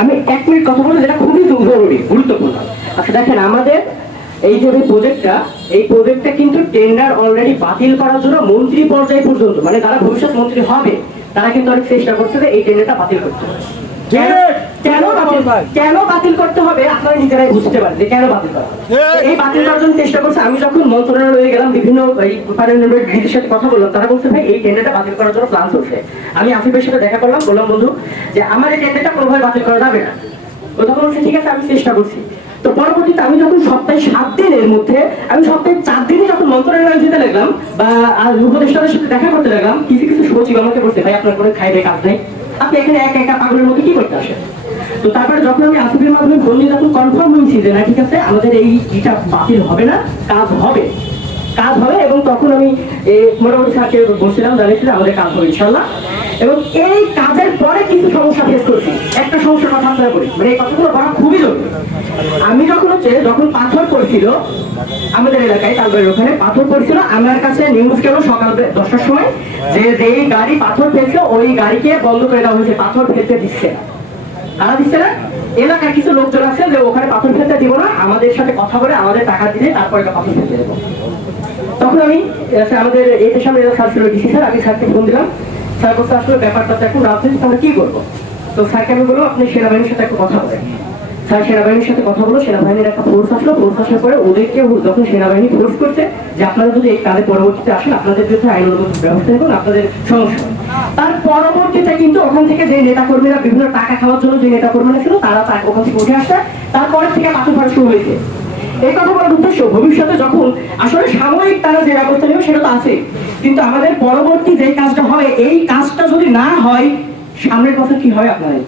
আমি এক মিনিট কথা বলব যেটা খুবই জরুরি, গুরুত্বপূর্ণ। আচ্ছা দেখেন, আমাদের এই যে প্রজেক্টটা এই প্রজেক্টটা কিন্তু টেন্ডার অলরেডি বাতিল করার জন্য মন্ত্রী পর্যায়ে পর্যন্ত মানে যারা ভবিষ্যৎ মন্ত্রী হবে, তারা কিন্তু অনেক চেষ্টা করছে যে এই টেন্ডারটা বাতিল করতে। কেন- কেন বাতিল কেন বাতিল করতে হবে? আপনারা নিজেরাই বুঝতে পারেন যে কেন বাতিল করা এই বাতিল করার জন্য চেষ্টা করছে। আমি যখন মন্ত্রণালয়ে গেলাম বিভিন্ন পার্লামেন্টের সাথে কথা বললাম তারা বলছে ভাই এই টেন্ডারটা বাতিল করার জন্য প্ল্যান চলছে। আমি আসিফের সাথে দেখা করলাম বললাম বন্ধু যে আমার এই টেন্ডারটা কোনোভাবে বাতিল করা যাবে না। ও তখন বলছে ঠিক আছে আমি চেষ্টা করছি। তো পরবর্তীতে আমি যখন সপ্তাহে সাত দিনের মধ্যে আমি সপ্তাহে চার দিনই যখন মন্ত্রণালয়ে যেতে লাগলাম বা উপদেষ্টাদের সাথে দেখা করতে লাগলাম কিছু কিছু সচিব আমাকে বলছে ভাই আপনার কোনো খাইবে কাজ নেই। আপনি এখানে এক একা পাগলের মধ্যে কি করতে আসেন? তো তারপরে যখন আমি আসিফের মাধ্যমে বললি তখন কনফার্ম হয়েছি যে না, ঠিক আছে, আমাদের এই ইটা বাতিল হবে না, কাজ হবে। কাজ হবে এবং তখন আমি মোটামুটি স্যারকে বলছিলাম জানিয়েছিলাম আমাদের কাজ হবে ইনশাল্লাহ এবং এই কাজের পরে কিছু সমস্যা ফেস করছি। একটা সমস্যার কথা আপনারা বলি। মানে এই কথাগুলো বলা খুবই জরুরি। আমি যখন হচ্ছে, যখন পাথর পড়ছিল আমাদের এলাকায়, তালবাড়ির ওখানে পাথর পড়ছিল, আমার কাছে নিউজ গেল সকাল দশটার সময় যে যেই গাড়ি পাথর ফেলছে, ওই গাড়িকে বন্ধ করে দেওয়া হয়েছে। পাথর ফেলতে দিচ্ছে না। তারা দিচ্ছে না। এলাকার কিছু লোকজন আছে যে ওখানে পাথর ফেলতে দিব না। আমাদের সাথে কথা বলে আমাদের টাকা দিলে তারপরে পাথর ফেলতে দেবো। তখন আমি আমাদের এই পেশা মেয়েরা স্যার ছিল স্যার, আমি স্যারকে ফোন দিলাম। স্যার বলছে, আসলে ব্যাপারটা তো এখন রাজনীতি আমরা কি করব? তো স্যারকে আমি বললাম, আপনি সেনাবাহিনীর সাথে একটু কথা বলেন। স্যার সেনাবাহিনীর সাথে কথা বলো সেনাবাহিনীর একটা ফোর্স আসলো ফোর্স আসার পরে ওদেরকে যখন সেনাবাহিনী ফোর্স করছে, যে আপনারা যদি এই কাজে পরবর্তীতে আসেন, আপনাদের বিরুদ্ধে আইনগত ব্যবস্থা নেবেন আপনাদের সমস্যা তার পরবর্তীতে কিন্তু ওখান থেকে যে নেতা কর্মীরা বিভিন্ন টাকা খাওয়ার জন্য যে নেতা কর্মীরা ছিল, তারা তার ওখান থেকে উঠে আসছে তারপরে থেকে পাথর ফাটা শুরু হয়েছে। এই কথা বলার উদ্দেশ্য ভবিষ্যতে যখন আসলে সাময়িক তারা যে ব্যবস্থা নেবে সেটা তো আছে। কিন্তু আমাদের পরবর্তী যে কাজটা হবে, এই কাজটা যদি না হয়, সামনের বছর কি হয় পারেন।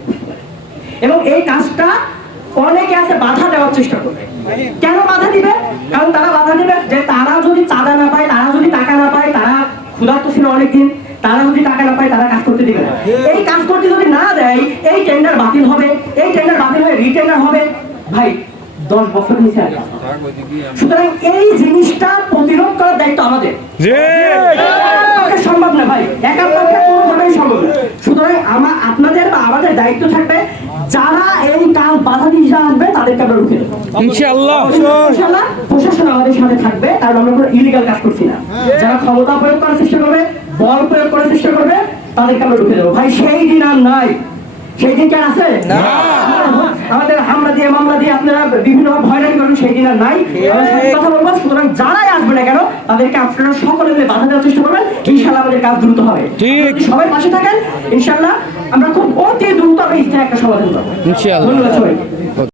এবং এই কাজটা অনেকে আছে বাধা দেওয়ার চেষ্টা করবে। কেন বাধা দিবে? কারণ তারা বাধা দিবে যে তারা যদি চাঁদা না পায়, তারা যদি টাকা না পায়, তারা ক্ষুধার্ত ছিল অনেকদিন, তারা যদি টাকা না পায়, তারা কাজ করতে দিবে না। এই কাজ করতে যদি না দেয়, এই টেন্ডার বাতিল হবে, এই টেন্ডার বাতিল হয়ে রিটেন্ডার হবে। ভাই দশ বছর নিচে না। সুতরাং এই জিনিসটা প্রতিরোধ করার দায়িত্ব আমাদের। সম্ভব না ভাই। একার পক্ষে কোনোভাবেই সম্ভব না। সুতরাং আমার আপনাদের বা আমাদের দায়িত্ব থাকবে যারা এই কাজ বাধা দিয়ে আসবে তাদেরকে আমরা রুখে ইনশাআল্লাহ। ইনশাআল্লাহ প্রশাসন আমাদের সাথে থাকবে কারণ আমরা কোনো ইলিগাল কাজ করছি না। যারা ক্ষমতা প্রয়োগ করার চেষ্টা করবে বল প্রয়োগ করার চেষ্টা করবে তাদেরকে আমরা রুখে দেবো। ভাই সেই দিন আর নাই। সেই দিন কি আছে? আমাদের বিভিন্ন ভয়রানি করবেন সেই দিন আর নাই কথা বলব সুতরাং যারাই আসবে না কেন তাদেরকে আপনারা সকলে মিলে বাধা দেওয়ার চেষ্টা করবেন। ইনশাল্লাহ আমাদের কাজ দ্রুত হবে। ঠিক। সবাই পাশে থাকেন ইনশাল্লাহ আমরা খুব অতি দ্রুত আমি একটা সমাধান পাবো ইনশাআল্লাহ। ধন্যবাদ সবাইকে।